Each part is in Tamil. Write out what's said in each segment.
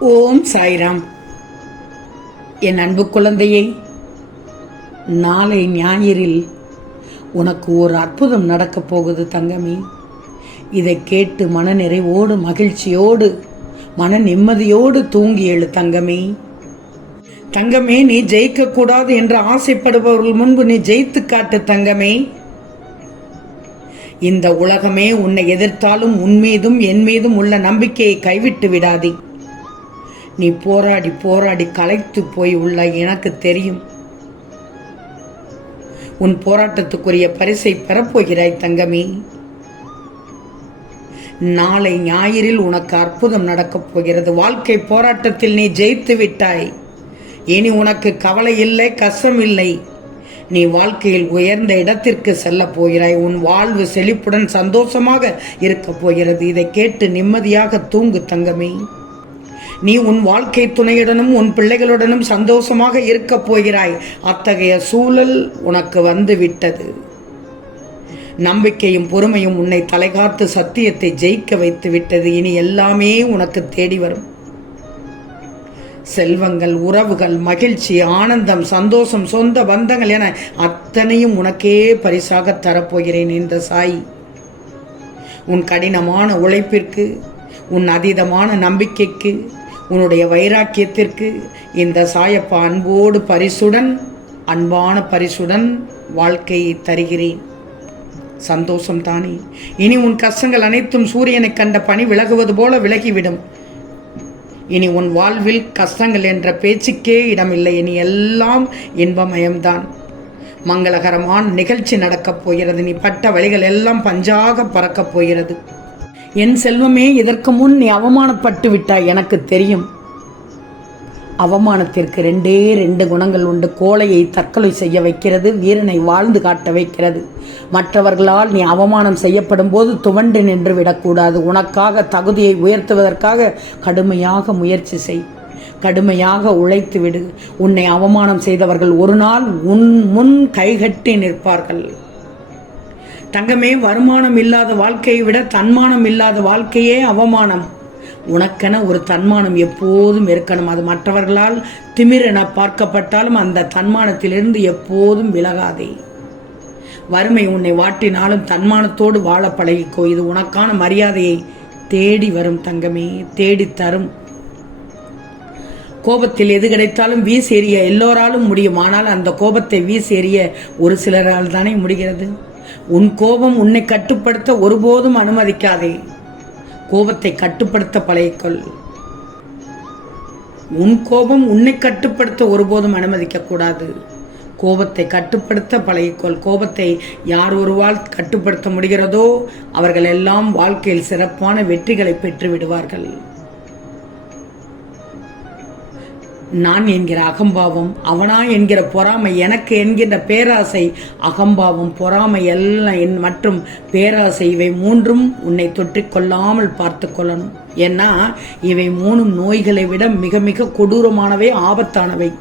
ஓம் சாய்ராம். என் அன்பு குழந்தையை நாளை ஞாயிறில் உனக்கு ஒரு அற்புதம் நடக்கப் போகுது தங்கமி. இதை கேட்டு மனநிறைவோடு மகிழ்ச்சியோடு மன நிம்மதியோடு தூங்கி எழு தங்கமே. தங்கமே நீ ஜெயிக்க கூடாது என்று ஆசைப்படுபவர்கள் முன்பு நீ ஜெயித்து காட்டு தங்கமே. இந்த உலகமே உன்னை எதிர்த்தாலும் உன் மீதும் என் மீதும் உள்ள நம்பிக்கையை கைவிட்டு விடாதே. நீ போராடி போராடி கலைத்து போய் உள்ள எனக்கு தெரியும். உன் போராட்டத்துக்குரிய பரிசை பெறப்போகிறாய் தங்கமே. நாளை ஞாயிறில் உனக்கு அற்புதம் நடக்கப் போகிறது. வாழ்க்கை போராட்டத்தில் நீ ஜெயித்து விட்டாய். இனி உனக்கு கவலை இல்லை கஷ்டம் இல்லை. நீ வாழ்க்கையில் உயர்ந்த இடத்திற்கு செல்ல போகிறாய். உன் வாழ்வு செழிப்புடன் சந்தோஷமாக இருக்கப் போகிறது. இதை கேட்டு நிம்மதியாக தூங்கு தங்கமே. நீ உன் வாழ்க்கை துணையுடனும் உன் பிள்ளைகளுடனும் சந்தோஷமாக இருக்கப் போகிறாய். அத்தகைய சூழல் உனக்கு வந்து விட்டது நம்பிக்கையும் பொறுமையும் உன்னை தலைகாத்து சத்தியத்தை ஜெயிக்க வைத்து விட்டது இனி எல்லாமே உனக்கு தேடி வரும். செல்வங்கள் உறவுகள் மகிழ்ச்சி ஆனந்தம் சந்தோஷம் சொந்த பந்தங்கள் என அத்தனையும் உனக்கே பரிசாக தரப்போகிறேன் இந்த சாய். உன் கடினமான உழைப்பிற்கு உன் அதீதமான நம்பிக்கைக்கு உன்னுடைய வைராக்கியத்திற்கு இந்த சாயப்பா அன்போடு பரிசுடன் அன்பான பரிசுடன் வாழ்க்கையை தருகிறேன். சந்தோஷம் தானே. இனி உன் கஷ்டங்கள் அனைத்தும் சூரியனை கண்ட பனி விலகுவது போல விலகிவிடும். இனி உன் வாழ்வில் கஷ்டங்கள் என்ற பேச்சுக்கே இடமில்லை. இனி எல்லாம் இன்பமயம்தான். மங்களகரமான நிகழ்ச்சி நடக்கப் போகிறது. நீ பட்ட வழிகள் எல்லாம் பஞ்சாக பறக்கப் போகிறது. என் செல்வமே இதற்கு முன் நீ அவமானப்பட்டு விட்டாய். எனக்கு தெரியும். அவமானத்திற்கு ரெண்டே ரெண்டு குணங்கள் உண்டு. கோழையை தற்கொலை செய்ய வைக்கிறது வீரனை வாழ்ந்து காட்ட வைக்கிறது. மற்றவர்களால் நீ அவமானம் செய்யப்படும் போது துவண்டு நின்று விடக்கூடாது. உனக்காக தகுதியை உயர்த்துவதற்காக கடுமையாக முயற்சி செய். கடுமையாக உழைத்து விடு. உன்னை அவமானம் செய்தவர்கள் ஒரு நாள் உன் முன் கைகட்டி நிற்பார்கள். தங்கமே வருமானம் இல்லாத வாழ்க்கையை விட தன்மானம் இல்லாத வாழ்க்கையே அவமானம். உனக்கென ஒரு தன்மானம் எப்போதும் இருக்கணும். அது மற்றவர்களால் திமிரென பார்க்கப்பட்டாலும் அந்த தன்மானத்திலிருந்து எப்போதும் விலகாதே. வறுமை உன்னை வாட்டினாலும் தன்மானத்தோடு வாழ பழகிக்கோ. இது உனக்கான மரியாதையை தேடி வரும் தங்கமே தேடி தரும். கோபத்தில் எது கிடைத்தாலும் வீசி எறிய எல்லோராலும் முடியும். ஆனால் அந்த கோபத்தை வீசி எறிய ஒரு சிலரால் தானே முடிகிறது. உன் கோபம் உன்னை கட்டுப்படுத்த ஒருபோதும் அனுமதிக்காதே. கோபத்தை கட்டுப்படுத்த பழகிக்கொள். உன் கோபம் உன்னை கட்டுப்படுத்த ஒருபோதும் அனுமதிக்க கூடாது கோபத்தை கட்டுப்படுத்த பழகிக்கொள். கோபத்தை யார் ஒருவால் கட்டுப்படுத்த முடிகிறதோ அவர்கள் எல்லாம் வாழ்க்கையில் சிறப்பான வெற்றிகளை பெற்று விடுவார்கள் நான் என்கிற அகம்பாவம் அவனா என்கிற பொறாமை எனக்கு என்கின்ற பேராசை அகம்பாவம் பொறாமை எல்லாம் என் மற்றும் பேராசை இவை மூன்றும் உன்னை தொற்றிக் கொள்ளாமல் பார்த்து கொள்ளணும். ஏன்னா இவை மூணும் நோய்களை விட மிக மிக கொடூரமானவை ஆபத்தானவை.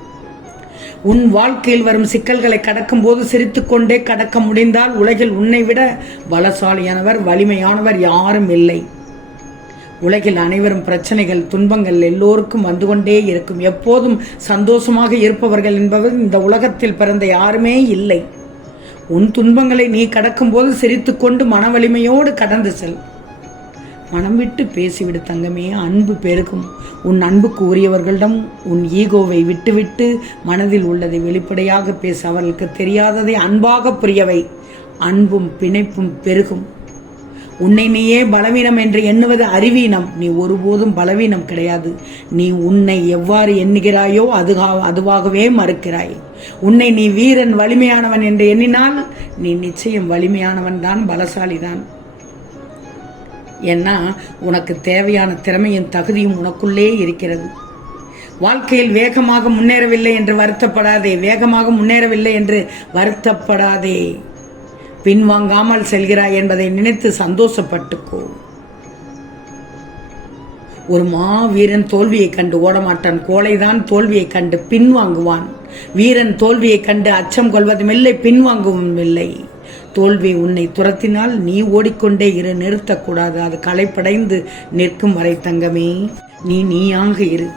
உன் வாழ்க்கையில் வரும் சிக்கல்களை கடக்கும் போது சிரித்துக்கொண்டே கடக்க முடிந்தால் உலகில் உன்னை விட பலசாலியானவர் வலிமையானவர் யாரும் இல்லை. உலகில் அனைவரும் பிரச்சனைகள் துன்பங்கள் எல்லோருக்கும் வந்து கொண்டே இருக்கும். எப்போதும் சந்தோஷமாக இருப்பவர்கள் என்பவர் இந்த உலகத்தில் பிறந்த யாருமே இல்லை. உன் துன்பங்களை நீ கடக்கும்போது சிரித்துக்கொண்டு மன வலிமையோடு கடந்து செல். மனம் விட்டு பேசிவிடு தங்கமே அன்பு பெருகும். உன் அன்புக்கு உரியவர்களிடம் உன் ஈகோவை விட்டுவிட்டு மனதில் உள்ளதை வெளிப்படையாக பேச அவர்களுக்கு தெரியாததை அன்பாக புரியவை. அன்பும் பிணைப்பும் பெருகும். உன்னை நீயே பலவீனம் என்று எண்ணுவது அறிவீனம். நீ ஒருபோதும் பலவீனம் கிடையாது. நீ உன்னை எவ்வாறு எண்ணுகிறாயோ அதுகா அதுவாகவே மறுக்கிறாய். உன்னை நீ வீரன் வலிமையானவன் என்று எண்ணினால் நீ நிச்சயம் வலிமையானவன் தான் பலசாலி தான் ஏன்னா உனக்கு தேவையான திறமையும் தகுதியும் உனக்குள்ளே இருக்கிறது. வாழ்க்கையில் வேகமாக முன்னேறவில்லை என்று வருத்தப்படாதே வேகமாக முன்னேறவில்லை என்று வருத்தப்படாதே. பின்வாங்காமல் செல்கிறாய் என்பதை நினைத்து சந்தோஷப்பட்டுக்கோ. ஒரு மாவீரன் தோல்வியை கண்டு ஓடமாட்டான். கோழைதான் தோல்வியை கண்டு பின்வாங்குவான். வீரன் தோல்வியை கண்டு அச்சம் கொள்வதுமில்லை பின்வாங்கவும் இல்லை தோல்வி உன்னை துரத்தினால் நீ ஓடிக்கொண்டே இரு நிறுத்தக்கூடாது. அது களைப்படைந்து நிற்கும் வரை தங்கமே நீ நீயாக இரு.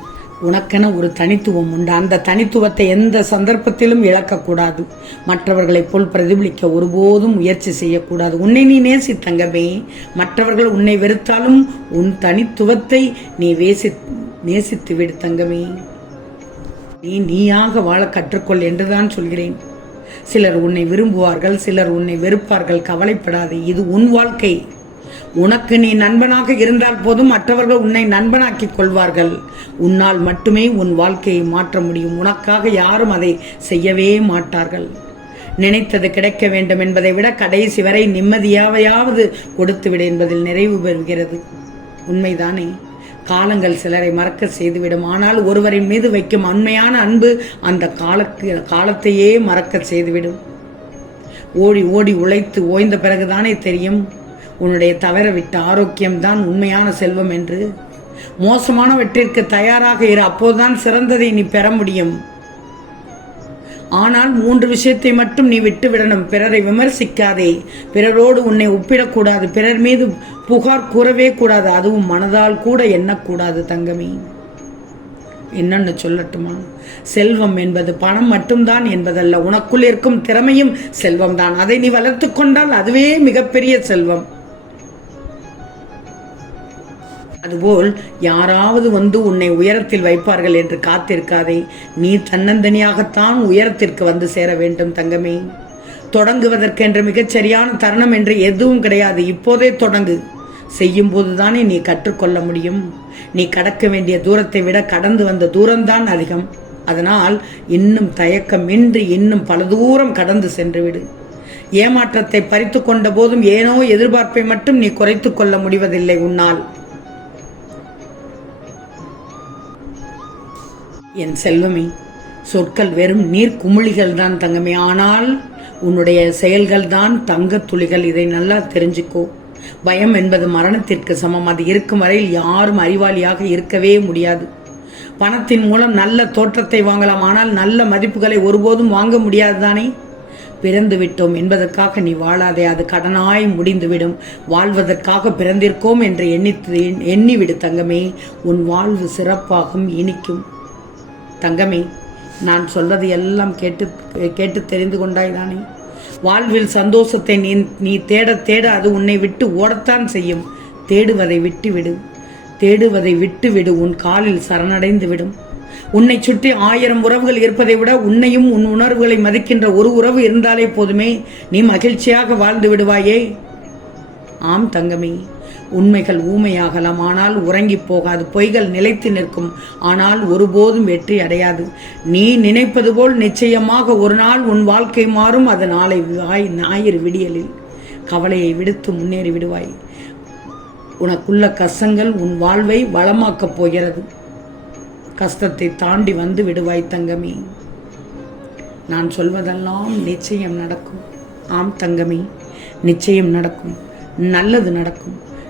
உனக்கென ஒரு தனித்துவம் உண்டு. அந்த தனித்துவத்தை எந்த சந்தர்ப்பத்திலும் இழக்கக்கூடாது. மற்றவர்களைப் போல் பிரதிபலிக்க ஒருபோதும் முயற்சி செய்யக்கூடாது. உன்னை நீ நேசி தங்கமே. மற்றவர்கள் உன்னை வெறுத்தாலும் உன் தனித்துவத்தை நீ வேசி நேசித்து விடு தங்கமே. நீ நீயாக வாழ கற்றுக்கொள் என்றுதான் சொல்கிறேன். சிலர் உன்னை விரும்புவார்கள் சிலர் உன்னை வெறுப்பார்கள் கவலைப்படாதே. இது உன் வாழ்க்கை. உனக்கு நீ நண்பனாக இருந்தால் போதும் மற்றவர்கள் உன்னை நண்பனாக்கிக் கொள்வார்கள். உன்னால் மட்டுமே உன் வாழ்க்கையை மாற்ற முடியும். உனக்காக யாரும் அதை செய்யவே மாட்டார்கள். நினைத்தது கிடைக்க வேண்டும் என்பதை விட கடைசி வரை நிம்மதியாவையாவது கொடுத்துவிடு என்பதில் நிறைவு பெறுகிறது. உண்மைதானே? காலங்கள் சிலரை மறக்க செய்துவிடும். ஆனால் ஒருவரின் மீது வைக்கும் அண்மையான அன்பு அந்த காலக்கு காலத்தையே மறக்க செய்துவிடும். ஓடி ஓடி உழைத்து ஓய்ந்த பிறகுதானே தெரியும்? உன்னுடைய தவற விட்ட ஆரோக்கியம்தான் உண்மையான செல்வம் என்று. மோசமானவற்றிற்கு தயாராக இரு அப்போதுதான் சிறந்ததை நீ பெற முடியும். ஆனால் மூன்று விஷயத்தை மட்டும் நீ விட்டு விடணும் பிறரை விமர்சிக்காதே. பிறரோடு உன்னை ஒப்பிடக்கூடாது. பிறர் மீது புகார் கூறவே கூடாது. அதுவும் மனதால் கூட எண்ணக்கூடாது தங்கமே. என்னன்னு சொல்லட்டுமா? செல்வம் என்பது பணம் மட்டும்தான் என்பதல்ல. உனக்குள் இருக்கும் திறமையும் செல்வம்தான். அதை நீ வளர்த்து கொண்டால் அதுவே மிகப்பெரிய செல்வம். அதுபோல் யாராவது வந்து உன்னை உயரத்தில் வைப்பார்கள் என்று காத்திருக்காதே. நீ தன்னந்தனியாகத்தான் உயரத்திற்கு வந்து சேர வேண்டும் தங்கமே. தொடங்குவதற்கென்று மிகச் சரியான தருணம் என்று எதுவும் கிடையாது. இப்போதே தொடங்கு. செய்யும் போதுதானே நீ கற்றுக்கொள்ள முடியும். நீ கடக்க வேண்டிய தூரத்தை விட கடந்து வந்த தூரம்தான் அதிகம். அதனால் இன்னும் தயக்கமின்றி இன்னும் பல தூரம் கடந்து சென்றுவிடு. ஏமாற்றத்தை பறித்து கொண்ட போதும் ஏனோ எதிர்பார்ப்பை மட்டும் நீ குறைத்து கொள்ள முடிவதில்லை உன்னால். என் செல்வமே சொற்கள் வெறும் நீர் குமிழிகள் தான் தங்கமே. ஆனால் உன்னுடைய செயல்கள் தான் தங்க துளிகள். இதை நல்லா தெரிஞ்சுக்கோ. பயம் என்பது மரணத்திற்கு சமம். அது இருக்கும் வரையில் யாரும் அறிவாளியாக இருக்கவே முடியாது. பணத்தின் மூலம் நல்ல தோற்றத்தை வாங்கலாம். ஆனால் நல்ல மதிப்புகளை ஒருபோதும் வாங்க முடியாது தானே பிறந்து விட்டோம் என்பதற்காக நீ வாழாதே. அது கடனாய் முடிந்துவிடும். வாழ்வதற்காக பிறந்திருக்கோம் என்று எண்ணி எண்ணிவிடு தங்கமே. உன் வாழ்வு சிறப்பாகும் இனிக்கும். தங்கமே நான் சொல்வது எல்லாம் கேட்டு கேட்டு தெரிந்து கொண்டாய் தானே வாழ்வில் சந்தோஷத்தை நீ நீ தேட தேட அது உன்னை விட்டு ஓடத்தான் செய்யும். தேடுவதை விட்டு விடு தேடுவதை விட்டு விடு உன் காலில் சரணடைந்து விடும். உன்னை சுற்றி ஆயிரம் உறவுகள் இருப்பதை விட உன்னையும் உன் உணர்வுகளை மதிக்கின்ற ஒரு உறவு இருந்தாலே போதுமே நீ மகிழ்ச்சியாக வாழ்ந்து விடுவாயே. ஆம் தங்கமே. உண்மைகள் ஊமையாகலாம். ஆனால் உறங்கி போகாது. பொய்கள் நிலைத்து நிற்கும். ஆனால் ஒருபோதும் வெற்றி அடையாது. நீ நினைப்பது போல் நிச்சயமாக ஒரு நாள் உன் வாழ்க்கை மாறும். அது நாளை ஞாயிறு விடியலில். கவலையை விடுத்து முன்னேறி விடுவாய். உனக்குள்ள கசங்கள் உன் வாழ்வை வளமாக்கப் போகிறது. கஷ்டத்தை தாண்டி வந்து விடுவாய் தங்கமே. நான் சொல்வதெல்லாம் நிச்சயம் நடக்கும். ஆம் தங்கமே. நிச்சயம் நடக்கும். நல்லது நடக்கும்.